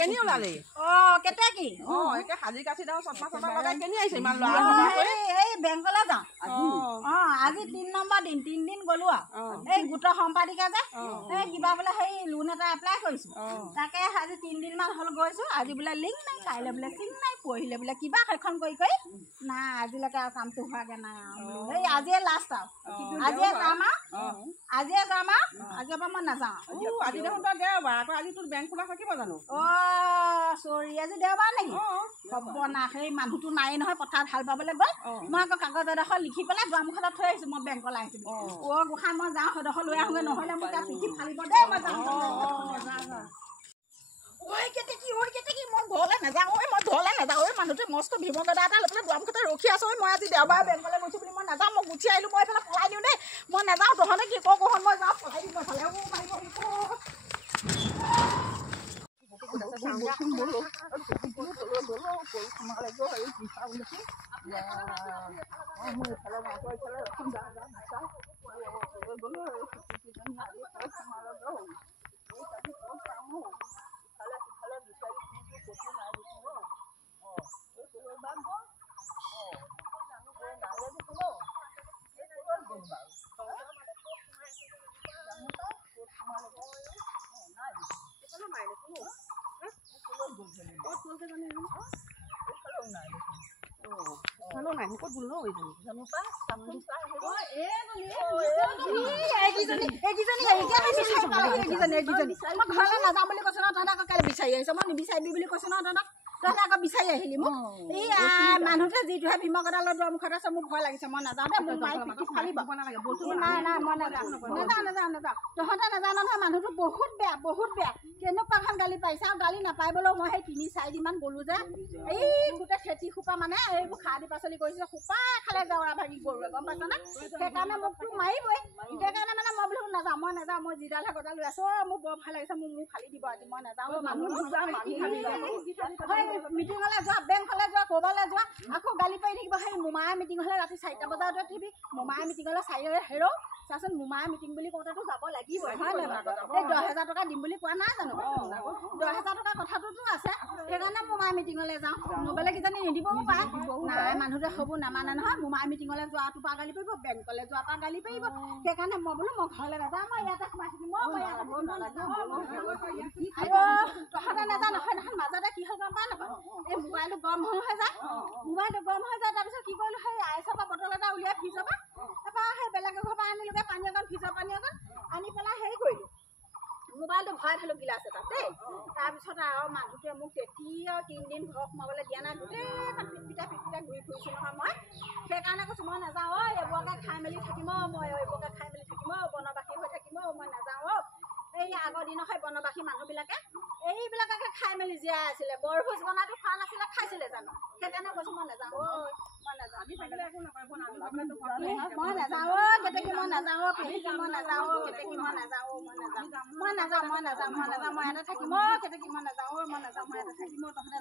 কেনি ওলালি কেতিয়া কি একে সাজি কাচি দাও চশমা চশমা লগাই কেনি আহিছে ইমান ল'ৰা এই বেংকলৈ যাওঁ আজি 3 নম্বৰ দিন 3 দিন গলো এই গোটৰ সম্পাদিকা যে এই কিবা বোলে সেই লোন এটা এপ্লাই কৰিছো তাকে আজি 3 দিন মান হ'ল গৈছো আজি বোলে লিংক নাই কাইলৈ বোলে চিং নাই পঢ়িলে বোলে কিবা সেইখন কৰি নাই আজিলৈকে আৰু কামটো হোৱাগে নাই এই আজিয়ে লাষ্ট আৰু আজিয়ে যাম আজিয়ে যাম আজিৰ পৰা মই নাযাওঁ আজি দেখোন তই দেওবাৰ আকৌ আজি তোৰ বেংক খোলা থাকিব জানো চৰি আজি দেওবাৰ নেকি হ'ব না সেই মানুহটো নাই নহয় পথাৰত হাল বাবলৈ গ'ল মই আকৌ কাগজ এডোখৰ লিখি পেলাই দুৱাৰমুখত থৈ আহিছোঁ মই বেংকলৈ আহিছিলোঁ গোসাঁই মই যাওঁ সেইডোখৰ লৈ আহোঁগৈ নহ'লে মোক তাত পিঠি ফালিব দেই মই যাওঁ কেতেকী মই ঘৰলৈ নাযাওঁ মই ঘৰলৈ নাযাওঁ মানুহটোৱে মস্ত ভীম গদা এটা লৈ পেলাই দুৱাৰমুখতে ৰখি আছোঁ মই আজি দেওবাৰ বেংকলৈ গৈছোঁ বুলি মই নাযাওঁ মই গুচি আহিলোঁ মই এইফালে পলাই দিওঁ দেই মই নাযাওঁ তহঁতে কি কওঁ কখন মই যাওঁ পলাই দিম এইফালে ঘৰলৈ নাযাওঁ বুলি কৈছে ন তহঁতে আকৌ কাইলৈ বিচাৰি আহিছ মই নিবিচাৰিবি বুলি কৈছে ন তহঁতক তহঁতে আকৌ বিচাৰি আহিলি মোক এই মানুহটোৱে যিটোহে ভীমকডালৰ দুৱাৰমুখত আছে মোক ভয় লাগিছে মই নাযাওঁ দেই মোক মাৰি পিঠি ফালিব নাই মই নাযাওঁ তহঁতে নাজানো নহয় মানুহটো বহুত বেয়া কেনেকুৱাখন গালি পাইছে আৰু গালি নাপাইবলৈও মই সেই 3-4 দিনমান গ'লো যে এই গোটেই খেতি সোপা মানে এইবোৰ খাৰ দি পাচলি কৰিছে সোপা খালে জৱৰা ভাগি গৰুৱে গম পাইছনে সেইকাৰণে মোকতো মাৰিবই সেইকাৰণে মানে মই বোলো নাযাওঁ মই যিডালহে গডাল লৈ আছোঁ মোক বৰ ভাল লাগিছে মোক ফালি দিব আজি মই নাযাওঁ মিটিঙলৈ যোৱা বেংকলৈ যোৱা ক'ৰবালৈ যোৱা আকৌ গালি পাৰি থাকিব সেই মোমাই মিটিং হ'লে ৰাতি 4টা বজাত উঠিবি মোমাই মিটিঙলৈ 4 হেৰ চাচোন মোমাই মিটিং বুলি কওঁতেতো যাব লাগিবই হয় নহয় এই 10,000 টকা দিম বুলি কোৱা নাই জানো 10,000 টকা কথাটোতো আছে সেইকাৰণে মোমাই মিটিঙলৈ যাওঁ নগ'লে কিজানি নিদিবও পাৰে নাই মানুহটোৱে সেইবোৰ নামানে নহয় মোমাই মিটিঙলৈ যোৱাটোৰ পৰা গালি পাৰিব বেংকলৈ যোৱাৰ পৰা গালি পাৰিব সেইকাৰণে মই বোলো মই ঘৰলৈ নাযাওঁ মই ইয়াতে সোমাই থাকিম তহঁতে নাজানো সেইদিনাখন মাজতে কি হ'ল গম পাই নাপাওঁ এই মোবাইলটো গৰম হৈ যায় তাৰপিছত কি কৰিলোঁ সেই আইচৰ পৰা বটল এটা উলিয়াই ফ্ৰিজৰ পৰা তাৰপৰা সেই বেলেগ ঘৰৰ পৰা আনিলোগৈ পানী অকণ ফ্ৰিজৰ পানী অকণ আনি পেলাই হেৰি কৰিলোঁ মোবাইলটো ভৰাই থ'লোঁ গিলাচ এটাত দেই তাৰপিছত আৰু মানুহটোৱে মোক তেতিয়াও 3 দিন ঘৰ সোমাবলৈ দিয়া নাই গোটেইখন পিটপিটা ঘূৰি ফুৰিছোঁ নহয় মই সেইকাৰণে কৈছোঁ মই নাযাওঁ এইবোৰকে খাই মেলি থাকিম বনবাসী হৈ থাকিম মই নাযাওঁ এই আগৰ দিনৰ সেই বনবাসী মানুহবিলাকে এইবিলাকে খাই মেলি জীয়াই আছিলে বৰভোজ বনাইতো খোৱা নাছিলে খাইছিলে জানো সেইকাৰণে কৈছোঁ মই নাযাওঁ কেতেকী মই নাযাওঁ মই ইয়াতে থাকিম কেতেকী মই নাযাওঁ তহঁতে